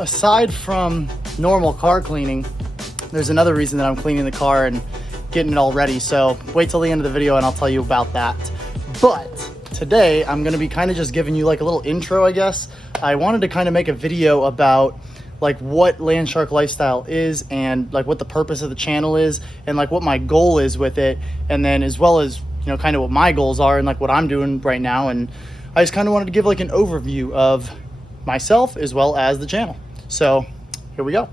aside from normal car cleaning, there's another reason that I'm cleaning the car and getting it all ready. So wait till the end of the video and I'll tell you about that. But today I'm gonna be kind of just giving you like a little intro, I guess. I wanted to kind of make a video about like what Landshark lifestyle is and like what the purpose of the channel is and like what my goal is with it, and then as well as, you know, kind of what my goals are and like what I'm doing right now. And I just kind of wanted to give like an overview of myself as well as the channel. So here we go.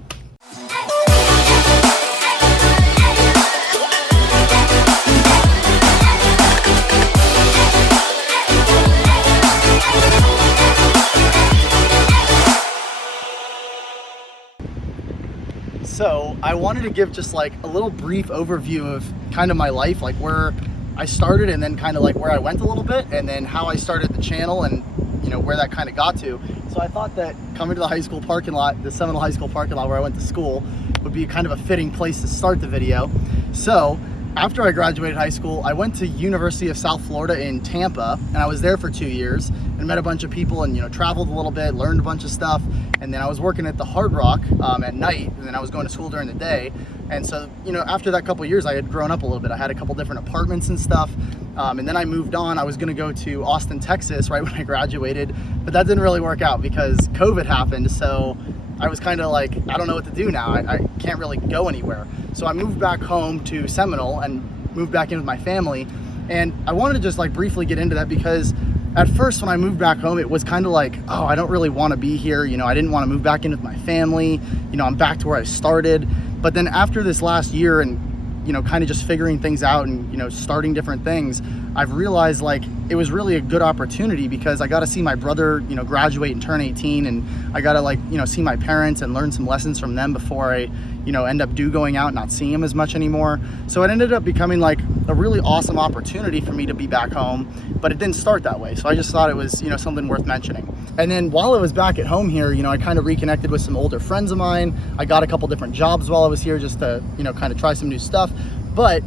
So I wanted to give just like a little brief overview of kind of my life, like where I started and then kind of like where I went a little bit, and then how I started the channel and, you know, where that kind of got to. So I thought that coming to the high school parking lot, the Seminole High School parking lot where I went to school, would be kind of a fitting place to start the video. So after I graduated high school, I went to University of South Florida in Tampa, and I was there for 2 years and met a bunch of people and, you know, traveled a little bit, learned a bunch of stuff. And then I was working at the Hard Rock at night, and then I was going to school during the day. And so, you know, after that couple of years, I had grown up a little bit. I had a couple different apartments and stuff. And then I moved on. I was gonna go to Austin, Texas right when I graduated, but that didn't really work out because COVID happened. So I was kind of like, I don't know what to do now. I can't really go anywhere. So I moved back home to Seminole and moved back in with my family. And I wanted to just like briefly get into that because at first when I moved back home, it was kind of like, oh, I don't really want to be here. You know, I didn't want to move back in with my family. You know, I'm back to where I started. But then after this last year and, you know, kind of just figuring things out and, you know, starting different things, I've realized like it was really a good opportunity because I got to see my brother, you know, graduate and turn 18, and I got to like, you know, see my parents and learn some lessons from them before I, you know, end up going out and not seeing him as much anymore. So it ended up becoming like a really awesome opportunity for me to be back home, but it didn't start that way. So I just thought it was, you know, something worth mentioning. And then while I was back at home here, you know, I kind of reconnected with some older friends of mine. I got a couple different jobs while I was here just to, you know, kind of try some new stuff. But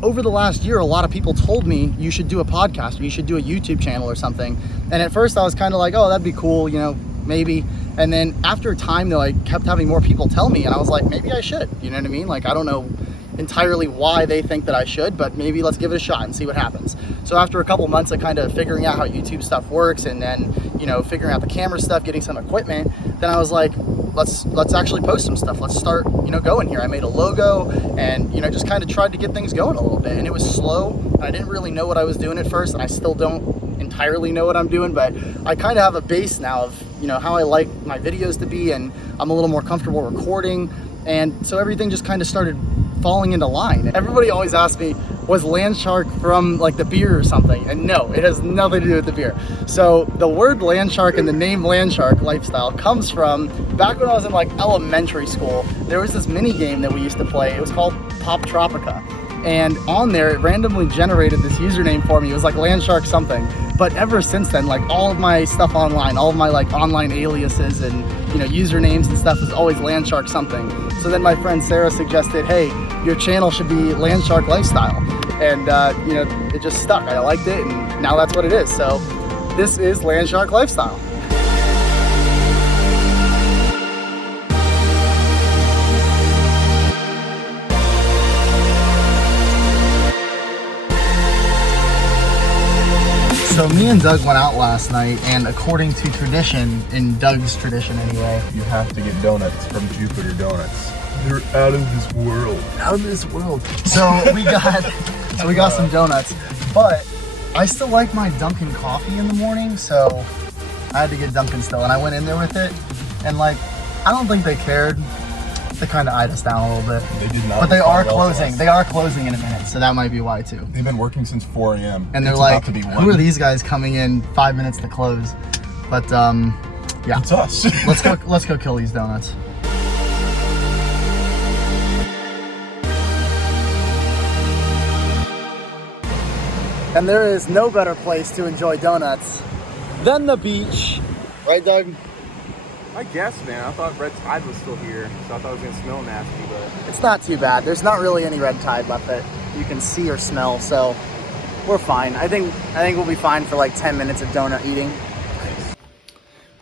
over the last year, a lot of people told me you should do a podcast or you should do a YouTube channel or something. And at first I was kind of like, oh, that'd be cool, you know, maybe. And then after time though, I kept having more people tell me, and I was like, maybe I should, you know what I mean? Like, I don't know entirely why they think that I should, but maybe let's give it a shot and see what happens. So after a couple months of kind of figuring out how YouTube stuff works, and then, you know, figuring out the camera stuff, getting some equipment, then I was like, let's actually post some stuff. Let's start, you know, going here. I made a logo and, you know, just kind of tried to get things going a little bit, and it was slow. I didn't really know what I was doing at first, and I still don't entirely know what I'm doing, but I kind of have a base now of, you know, how I like my videos to be, and I'm a little more comfortable recording. And so everything just kind of started falling into line. Everybody always asks me, was Landshark from like the beer or something? And no, it has nothing to do with the beer. So the word Landshark and the name Landshark lifestyle comes from back when I was in like elementary school. There was this mini game that we used to play. It was called Pop Tropica. And on there, it randomly generated this username for me. It was like Landshark something. But ever since then, like all of my stuff online, all of my like online aliases and, you know, usernames and stuff is always Landshark something. So then my friend Sarah suggested, hey, your channel should be Landshark Lifestyle. And, you know, it just stuck. I liked it, and now that's what it is. So this is Landshark Lifestyle. So me and Doug went out last night, and according to tradition, in Doug's tradition anyway, you have to get donuts from Jupiter Donuts. They're out of this world. Out of this world. So we got some donuts, but I still like my Dunkin' coffee in the morning, so I had to get Dunkin' still, and I went in there with it, and like, I don't think they cared. They kind of eyed us down a little bit. They did not. But they are closing. They are closing in a minute, so that might be why too. They've been working since 4 a.m. And they're like, who are these guys coming in 5 minutes to close? But yeah, it's us. let's go kill these donuts. And there is no better place to enjoy donuts than the beach, right, Doug? I guess, man. I thought red tide was still here, so I thought it was gonna smell nasty, but it's not too bad. There's not really any red tide left that you can see or smell, so we're fine. I think we'll be fine for like 10 minutes of donut eating.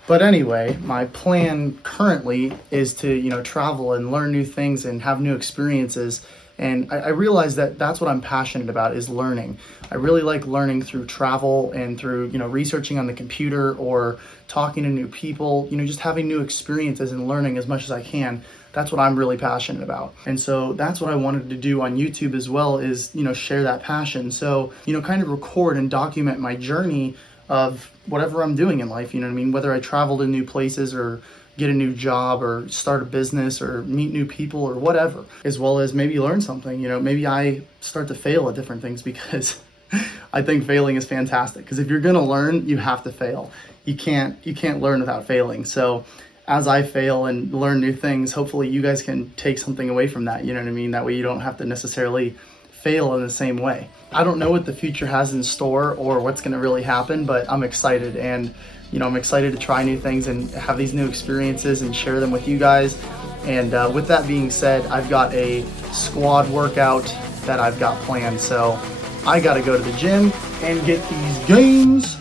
But anyway, my plan currently is to, you know, travel and learn new things and have new experiences. And I realize that that's what I'm passionate about, is learning. I really like learning through travel and through, you know, researching on the computer or talking to new people, you know, just having new experiences and learning as much as I can. That's what I'm really passionate about. And so that's what I wanted to do on YouTube as well, is, you know, share that passion. So, you know, kind of record and document my journey of whatever I'm doing in life, you know what I mean? Whether I travel to new places or get a new job or start a business or meet new people or whatever, as well as maybe learn something, you know, maybe I start to fail at different things, because I think failing is fantastic. Because if you're gonna learn, you have to fail. You can't learn without failing. So as I fail and learn new things, hopefully you guys can take something away from that, you know what I mean? That way you don't have to necessarily fail in the same way. I don't know what the future has in store or what's going to really happen, but I'm excited, and you know, I'm excited to try new things and have these new experiences and share them with you guys. And with that being said, I've got a squad workout that I've got planned, so I got to go to the gym and get these gains.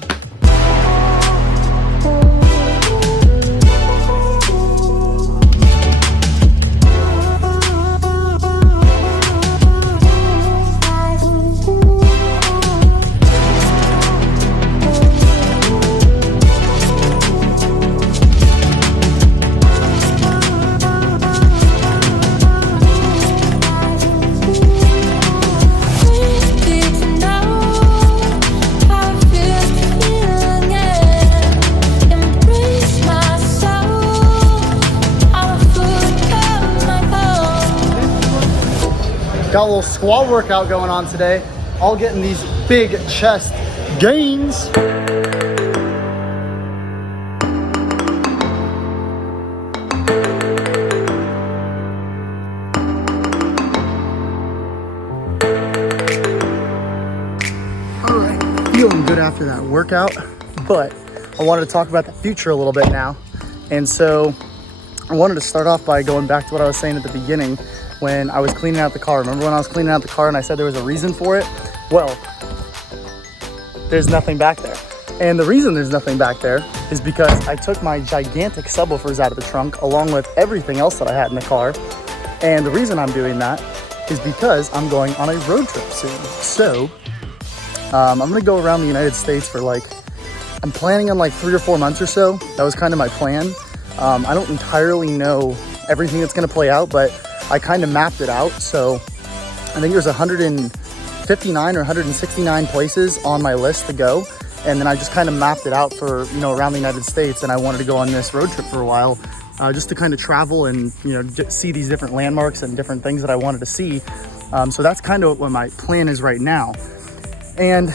Got a little squat workout going on today, all getting these big chest gains. All right, feeling good after that workout, but I wanted to talk about the future a little bit now. And so I wanted to start off by going back to what I was saying at the beginning when I was cleaning out the car. Remember when I was cleaning out the car and I said there was a reason for it? Well, there's nothing back there. And the reason there's nothing back there is because I took my gigantic subwoofers out of the trunk along with everything else that I had in the car. And the reason I'm doing that is because I'm going on a road trip soon. So I'm gonna go around the United States for I'm planning on 3 or 4 months or so. That was kind of my plan. I don't entirely know everything that's gonna play out, but I kind of mapped it out. So I think there's 159 or 169 places on my list to go. And then I just kind of mapped it out for, you know, around the United States. And I wanted to go on this road trip for a while, just to kind of travel and, you know, see these different landmarks and different things that I wanted to see. So that's kind of what my plan is right now. And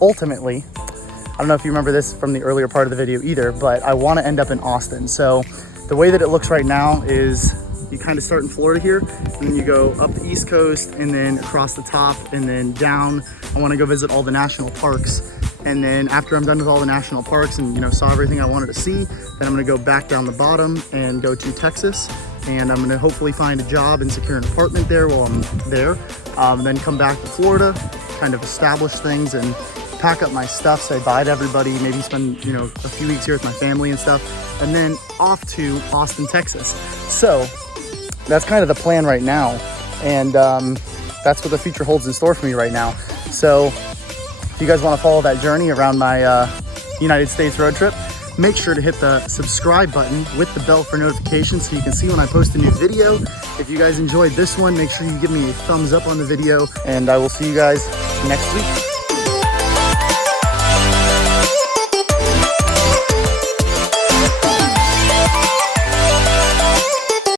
ultimately, I don't know if you remember this from the earlier part of the video either, but I want to end up in Austin. So the way that it looks right now is you kind of start in Florida here, and then you go up the East Coast and then across the top and then down. I want to go visit all the national parks. And then after I'm done with all the national parks and, you know, saw everything I wanted to see, then I'm going to go back down the bottom and go to Texas. And I'm going to hopefully find a job and secure an apartment there while I'm there. Then come back to Florida, kind of establish things and pack up my stuff, say bye to everybody, maybe spend, you know, a few weeks here with my family and stuff, and then off to Austin, Texas. So that's kind of the plan right now. And that's what the future holds in store for me right now. So if you guys want to follow that journey around my United States road trip, make sure to hit the subscribe button with the bell for notifications so you can see when I post a new video. If you guys enjoyed this one, make sure you give me a thumbs up on the video, and I will see you guys next week.